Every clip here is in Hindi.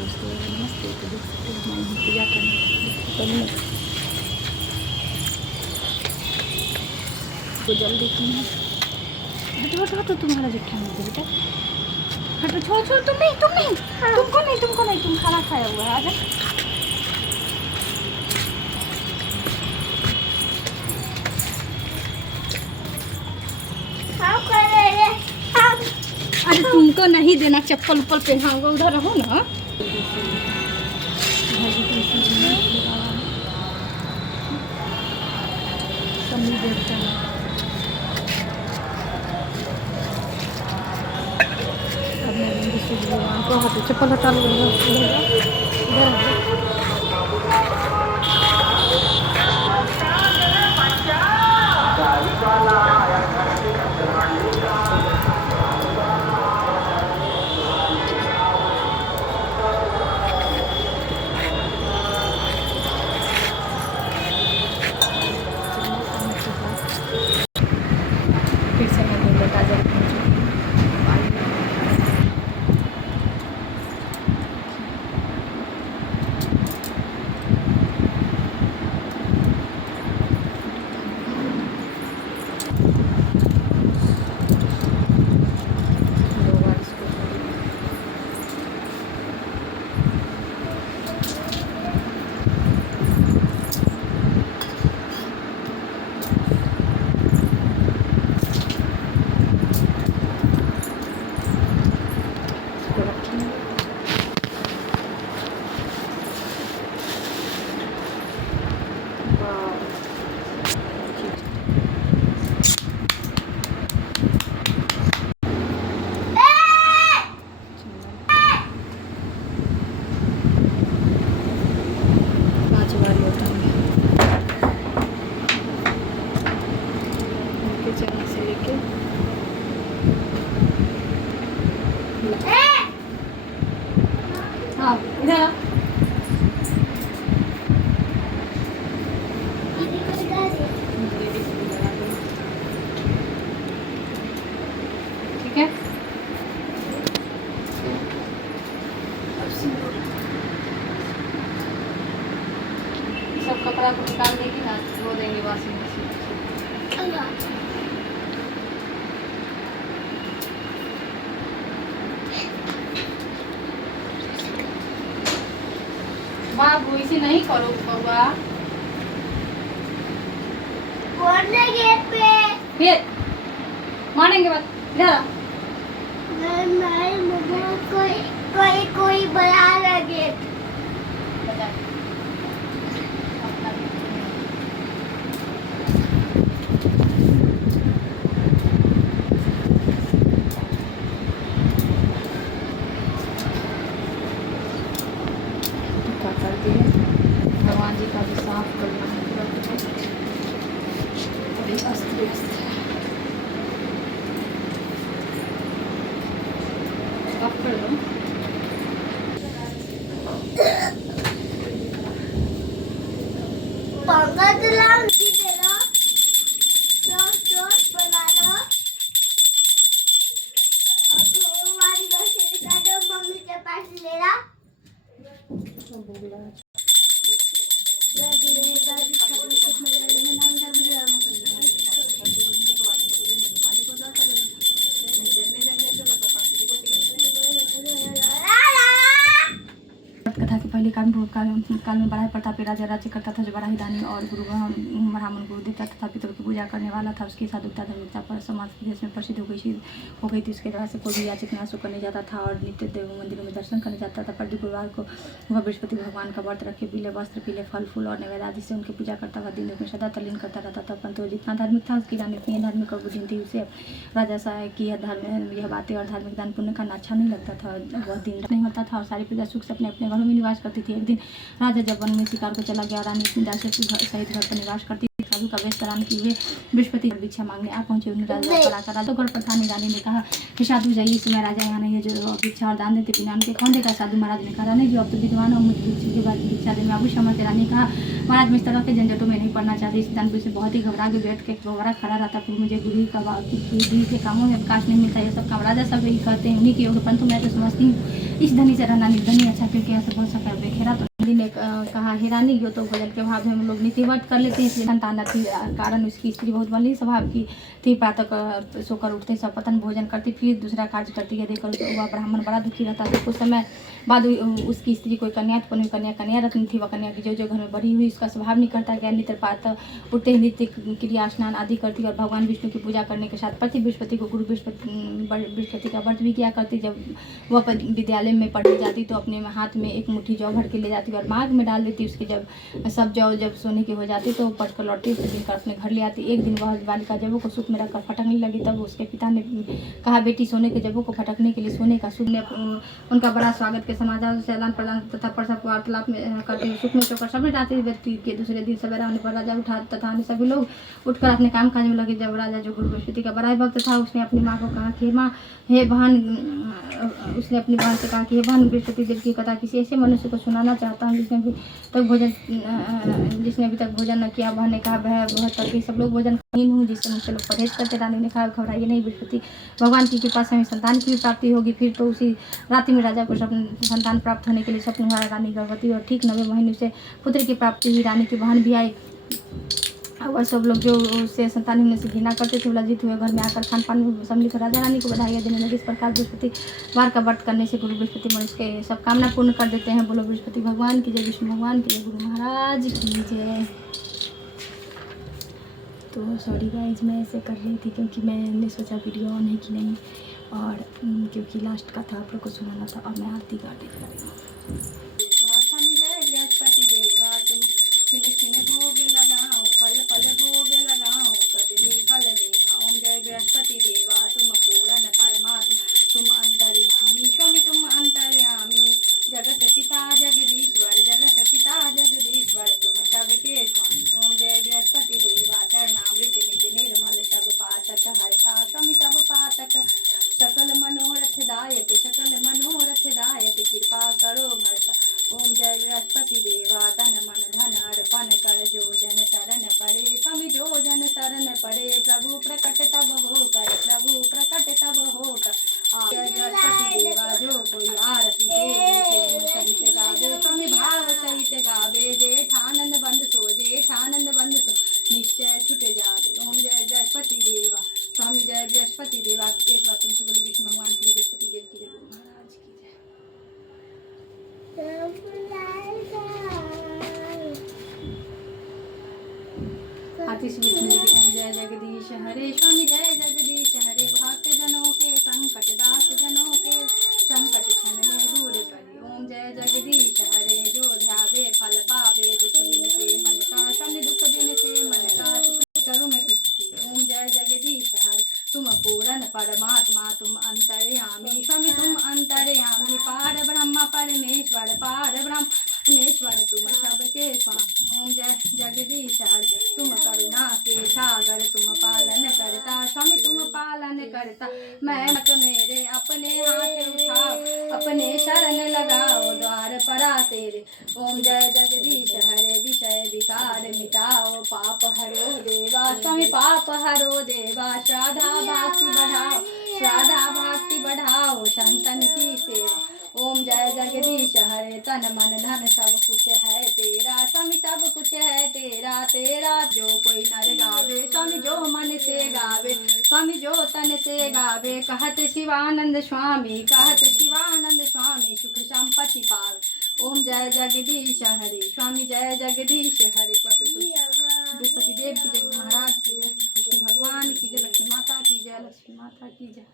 दोस्तों नमस्ते। तो देख सकते हो मैं पूजा करने तो जल्दी की है। हटो हटो हटो, तुम्हारा जुट्ठा नहीं दे बेटा, हटो छोड़ छोड़, तुम नहीं तुमको नहीं, तुम खाना खाया हुआ है। आजा अरे तुमको नहीं देना, चप्पल उप्पल पहनाऊंगा, उधर रहो ना। चप्पल हटा लो फिर से मैं बता जाती हूँ। हाँ इधर ठीक है। सब कपड़ा को निकाल देगी ना, धो देंगे वाशिंग मशीन। बाबू इसे नहीं करो बउआ, गेट पे फिर मारेंगे बात। कोई बड़ा रहा गेट कर दिए। भगवान जी का भी साफ करना है पूरा, अभी अस्त व्यस्त है। साफ कर दो। मम्मी के पास ले रहा कथा के पहले काल में बड़ा प्रतापी राजा राज्य करता था, जो बड़ा ही दानी और गुरु ब्राह्मण गुरु देवता तथा पितरों की पूजा करने वाला था। उसकी साधुता धार्मिकता पर समाज देश में प्रसिद्ध हो गई थी। उसके द्वारा से कोई भी याचक न्यास करने जाता था और नित्य देव मंदिरों में दर्शन करने जाता था। प्रति गुरुवार को वह बृहस्पति भगवान का व्रत रखे पीले वस्त्र, पीले फल फूल और नैवेद्य आदि से उनकी पूजा करता हुआ दिन में सदा तल्लीन करता रहता था। परंतु जितना धार्मिक था, उसकी जान इतनी धार्मिक और बुद्धि थी, उसे राजा सा की यह बातें और धार्मिक दान पुण्य करना अच्छा नहीं लगता था। वह दिन नहीं होता था और सारी प्रजा सुख से अपने अपने घरों में निवास करती थी। एक दिन राजा जब वन में शिकार को चला गया, रानी अपनी दासियों सहित घर पर निवास करती साधु का वेश कराने की वे बृहस्पति भिक्षा मांगने आ पहुंचे। उन्हें राजा खड़ा करा तो गढ़ प्रधानी रानी ने कहा कि साधु जाइए, इस समय राजा यहाँ नहीं है जो भिक्षा और दान देते बिना उनके कौन देगा। साधु महाराज ने कहा नहीं, जो अब तो विद्वान और मुझे भिक्षा के बाद भिक्षा देने आबू समझ। रानी कहा महाराज मैं इस तरह के झंझटों में नहीं पड़ना चाहती। इस दान से बहुत ही घबरा के बैठ के दोबारा खड़ा रहता, फिर मुझे गुरु का के कामों में अवकाश नहीं मिलता। ये सब काम राजा सब यही करते हैं, उन्हीं की योग, परंतु मैं तो समझती हूँ इस धनी से रहना निर्धनी अच्छा, क्योंकि यहाँ से बहुत सा कर बेखेरा। तो नंदी ने कहा हे रानी, यो तो भोजन के अभाव में हम लोग नीतिवत कर लेते हैं, इसलिए संतान थी कारण उसकी स्त्री बहुत बली स्वभाव की थी। प्रातः सोकर उठते सब पतन भोजन करती, फिर दूसरा कार्य करती है। देखकर वह ब्राह्मण बड़ा दुखी रहता था। कुछ समय बाद उसकी स्त्री कोई कन्या उत्पन्न हुई। कन्या रत्न थी। वह कन्या की जो घर में बड़ी हुई, उसका स्वभाव नहीं करता गया। नित्य प्रातः उठते ही नित्य क्रिया स्नान आदि करती और भगवान विष्णु की पूजा करने के साथ पति बृहस्पति को गुरु बृहस्पति का व्रत भी किया करती। जब वह विद्यालय में पढ़ने जाती तो अपने हाथ में एक मुट्ठी जौ भर के ले जाती और मांग में डाल देती। उसके जब सब जौ जब सोने की हो जाती तो पढ़ कर लौटती, लेकर अपने घर ले आती। एक दिन वह बालिका जबों को सुख में रखकर फटकने लगी। तब उसके पिता ने कहा बेटी, सोने के जबों को फटकने के लिए सोने का सुख ने उनका बड़ा स्वागत के समाचार से ऐलान प्रदान तथा परसप वार्तालाप में करते हुए सुख में चौकर सभी जाते। व्यक्ति के दूसरे दिन सवेरा होने पर राजा उठा तथा अन्य सभी लोग उठकर अपने काम काज में लगे। जब राजा जो गुरु बृहस्पति का बड़ा भक्त था, उसने अपनी माँ को कहा कि माँ हे बहन, उसने अपनी बहन से कहा कि हे बहन, बृहस्पति देव की कथा किसी ऐसे मनुष्य को सुनाना चाहता हूँ जिसने अभी तक भोजन न किया। बहन ने कहा वह बहुत करके सब लोग भोजन हीन हूँ, जिससे मुझसे लोग परहेज करते। रानी ने कहा घबराइए नहीं, बृहस्पति भगवान की कृपा से हमें संतान की भी प्राप्ति होगी। फिर तो उसी रात्रि में राजा को संतान प्राप्त होने के लिए स्वप्न हुआ। रानी गर्भवती और ठीक 9वें महीने से पुत्र की प्राप्ति हुई। रानी की बहन भी आई और सब लोग जो उससे संतान होने से घृणा करते थे लज्जित हुए। घर में आकर खान पान में सम्मिलित राजा रानी को बधाई देने लगे। इस प्रकार बृहस्पति वार का व्रत करने से गुरु बृहस्पति मनुष्य के सब कामना पूर्ण कर देते हैं। बोलो बृहस्पति भगवान की जय, विष्णु भगवान की जय, गुरु महाराज की जय। तो सॉरी गाइज, मैं ऐसे कर रही थी क्योंकि मैंने सोचा वीडियो ऑन है कि नहीं, और क्योंकि लास्ट का था आप लोग को सुनाना था। और मैं आरती गा रही हूँ। भोग लगाओ, पल पल भोग लगाओ, कदली फल देवा। ओम जय बृहस्पति देवा, तुम पूर्ण परमात्मा, तुम अंतर्यामी स्वामी, तुम अंतर्यामी। जगत पिता जगदीश्वर, जगत पिता जगदीश्वर, तुम सबके स्वामी। ओम जय बृहस्पति देवा, चरणामृत निज निर्मल, सब पातक हरता स्वामी, सब पातक। सकल मनोरथ दायक, सकल मनोरथ दायक, कृपा करो भरता। ओम जय बृहस्पति देवा, तन मन धन अर्पण कर, जो जन शरण परे स्वामी, जो जन शरण परे। प्रभु प्रकट तब हो कर, प्रभु प्रकट तब हो कर। जय बृहस्पति देवा, जो कोई आरती तेरी सहित गावे स्वामी, भाव सहित गावे। जेठानंद बंद सो, जेठानंद बंद सो, निश्चय छुट जावे। ओम जय बृहस्पति देवा स्वामी, जय बृहस्पति देवा। एक बार तुमसे बोली विष्णु भगवान की, बृहस्पति देव की, गुरु महाराज की जय। आतिश विष्णु जी। ओम जय जगदीश हरे स्वामी, जय जगदीश हरे। भक्त जनों के संकट, दास जनों के संकट क्षण में दूर करे। ओम जय जगदीश हरे, जो ध्यावे फल पावे। दुख बिन से मन का स्वामी, दुख बिन से मन का सुख करूँ मैं किसकी। ओम जय जगदीश हरे, तुम पूर्ण परमात्मा, तुम अंतर्यामी स्वामी, तुम अंतर्यामी। पार ब्रह्म परमेश्वर, पार ब्रह्म परमेश्वर, तुम सबके स्वामी। ओम जय जगदीश हरे, तुम करुणा के सागर, तुम पालन करता स्वामी, तुम पालन करता। मैं मत मेरे अपने हाथ उठाओ, अपने शरण लगाओ, द्वार परा तेरे। ओम जय जगदीश हरे, विषय विकार मिटाओ, पाप हरो देवा स्वामी, पाप हरो देवा। श्रद्धा भक्ति बढ़ाओ, श्रद्धा भक्ति बढ़ाओ, संतन की सेवा। ओम जय जगदीश हरे, तन मन धन सब कुछ है तेरा स्वामी, सब कुछ है तेरा। तेरा जो कोई नर गावे स्वामी, जो मन से गावे स्वामी, जो तन से गावे। कहत शिवानंद स्वामी, कहत शिवानंद स्वामी, सुख संपत्ति पावे। ओम जय जगदीश हरे स्वामी, जय जगदीश हरे। बृहस्पति देव की जय, महाराज की जय, विष्णु भगवान की जय, लक्ष्मी माता की जय, लक्ष्मी माता की जय।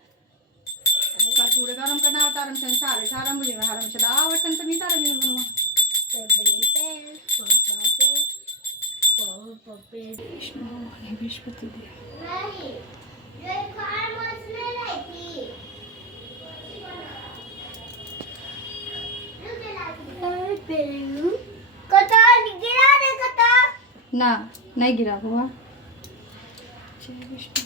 कर्पूरगरम करुणावतारम संसार सारम भुजगहारम सदा वसंत मितारम विष्णु भगवान बृहस्पति देव। कथा गिरा दे, कथा ना नहीं गिरा हुआ। जय विष्णु।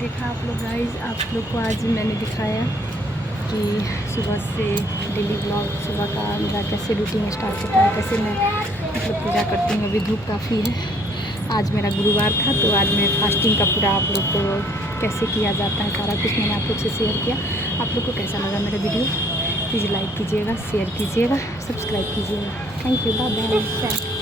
देखा आप लोग गाइस, आप लोग को आज मैंने दिखाया कि सुबह से डेली ब्लॉग, सुबह का मेरा कैसे रूटीन स्टार्ट होता है, कैसे मैं मतलब पूजा करती हूँ। अभी धूप काफ़ी है। आज मेरा गुरुवार था तो आज मैं फास्टिंग का पूरा आप लोग को कैसे किया जाता है सारा कुछ मैंने आप लोग से शेयर किया। आप लोग को कैसा लगा मेरा वीडियो प्लीज़ लाइक कीजिएगा, शेयर कीजिएगा, सब्सक्राइब कीजिएगा। Thank you, bye bye.